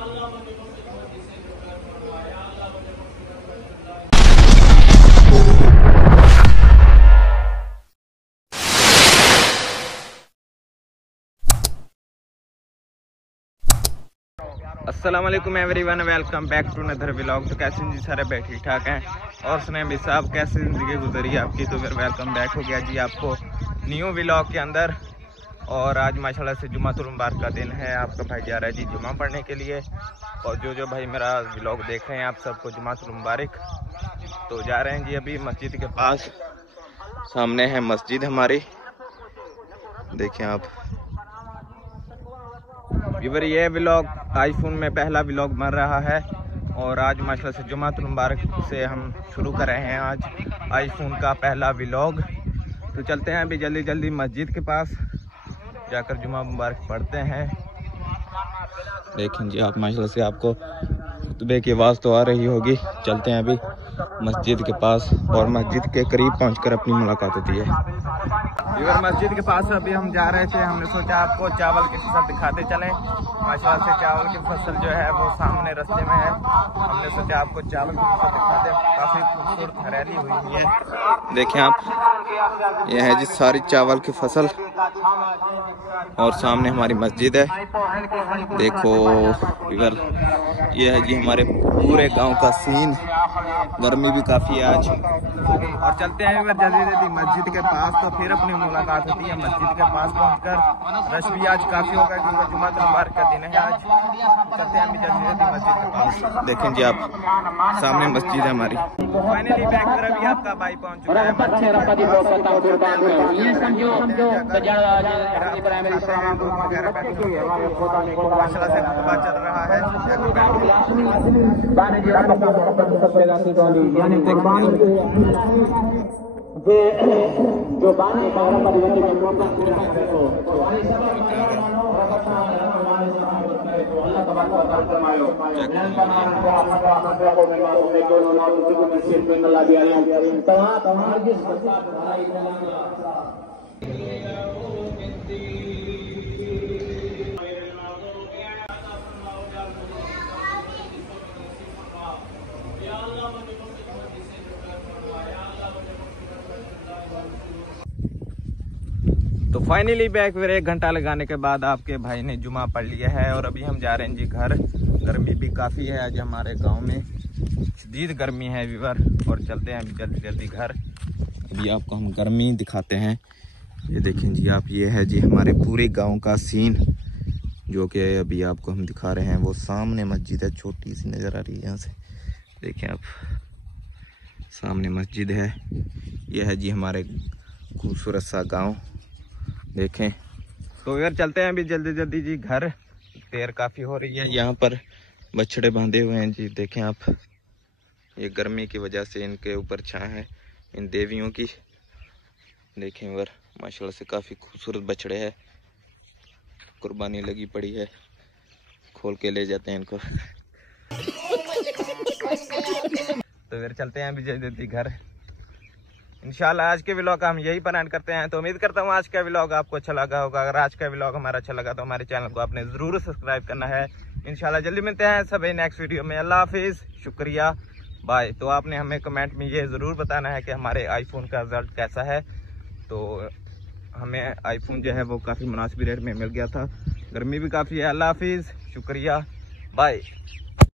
अस्सलाम वालेकुम everyone, welcome back to another vlog. तो कैसे जी सारे बैठ ठीक ठाक हैं और सुने भी साहब कैसे ज़िंदगी गुजरी आपकी। तो फिर वेलकम बैक हो गया जी आपको न्यू व्लॉग के अंदर। और आज माशाल्लाह से जुम्मतुल मुबारक का दिन है। आपका भाई जा रहा है जी जुम्मा पढ़ने के लिए। और जो भाई मेरा व्लॉग देख रहे हैं आप सबको जुम्मतुल मुबारक। तो जा रहे हैं जी अभी मस्जिद के पास, सामने है मस्जिद हमारी, देखें आप। इधर ये व्लॉग आईफोन में पहला व्लॉग बन रहा है और आज माशाल्लाह से जुम्मतुल मुबारक से हम शुरू कर रहे हैं आज आईफोन का पहला व्लॉग। तो चलते हैं अभी जल्दी जल्दी मस्जिद के पास जाकर जुम्मा मुबारक पढ़ते हैं। देखें जी आप माशाल्लाह से आपको खुतबे की आवाज़ तो आ रही होगी। चलते हैं अभी मस्जिद के पास और मस्जिद के करीब पहुंचकर अपनी मुलाकात होती है। इधर मस्जिद के पास अभी हम जा रहे थे, हमने सोचा आपको चावल की फसल दिखाते चलें। माशाल्लाह से चावल की फसल जो है वो सामने रास्ते में है। हमने सोचा आपको चावल की फसल दिखाते, काफ़ी खूबसूरत हरियाली हुई है। देखें आप, यह है जी सारी चावल की फसल और सामने हमारी मस्जिद है। देखो इधर ये है जी हमारे पूरे गांव का सीन। गर्मी भी काफ़ी है आज। और चलते हैं इधर जल्दी जल्दी मस्जिद के पास, तो फिर अपनी मुलाकात होती है मस्जिद के पास पहुंचकर। रश भी आज काफ़ी होगा क्योंकि जुम्मतुल मुबारक का दिन है आज। चलते हैं अभी जल्दी जल्दी मस्जिद के पास। देखें जी आप सामने मस्जिद है हमारी। फाइनली बैक पर अभी आपका भाई पहुंच चुका है मस्जिद के पास। माशाल्लाह से खुतबा चल रहा है। जो तो फाइनली बैक फिर 1 घंटा लगाने के बाद आपके भाई ने जुमा पढ़ लिया है और अभी हम जा रहे हैं जी घर। गर्मी भी काफ़ी है आज हमारे गांव में, शदीद गर्मी है व्यूअर। और चलते हैं अभी जल्दी जल्दी घर। अभी आपको हम गर्मी दिखाते हैं। ये देखें जी आप, ये है जी हमारे पूरे गांव का सीन जो कि अभी आपको हम दिखा रहे हैं। वो सामने मस्जिद है, छोटी सी नज़र आ रही है यहाँ से। देखें आप, सामने मस्जिद है। यह है जी हमारे खूबसूरत सा गाँव, देखें। तो इधर चलते हैं अभी जल्दी जल्दी जी घर। देर काफ़ी हो रही है। यहाँ पर बछड़े बांधे हुए हैं जी, देखें आप। ये गर्मी की वजह से इनके ऊपर छाया है इन देवियों की। देखें इधर माशाल्लाह से काफ़ी खूबसूरत बछड़े हैं, कुर्बानी लगी पड़ी है। खोल के ले जाते हैं इनको। तो इधर चलते हैं अभी जल्दी जल्दी घर। इंशाल्लाह आज के व्लॉग हम यही पर एंड करते हैं। तो उम्मीद करता हूँ आज का व्लॉग आपको अच्छा लगा होगा। अगर आज का व्लॉग हमारा अच्छा लगा तो हमारे चैनल को आपने ज़रूर सब्सक्राइब करना है। इंशाल्लाह जल्दी मिलते हैं सभी नेक्स्ट वीडियो में। अल्लाह हाफिज़, शुक्रिया, बाय। तो आपने हमें कमेंट में ये ज़रूर बताना है कि हमारे आईफोन का रिज़ल्ट कैसा है। तो हमें आईफोन जो है वो काफ़ी मुनासिब रेट में मिल गया था। गर्मी भी काफ़ी है। अल्लाह हाफिज़, शुक्रिया, बाय।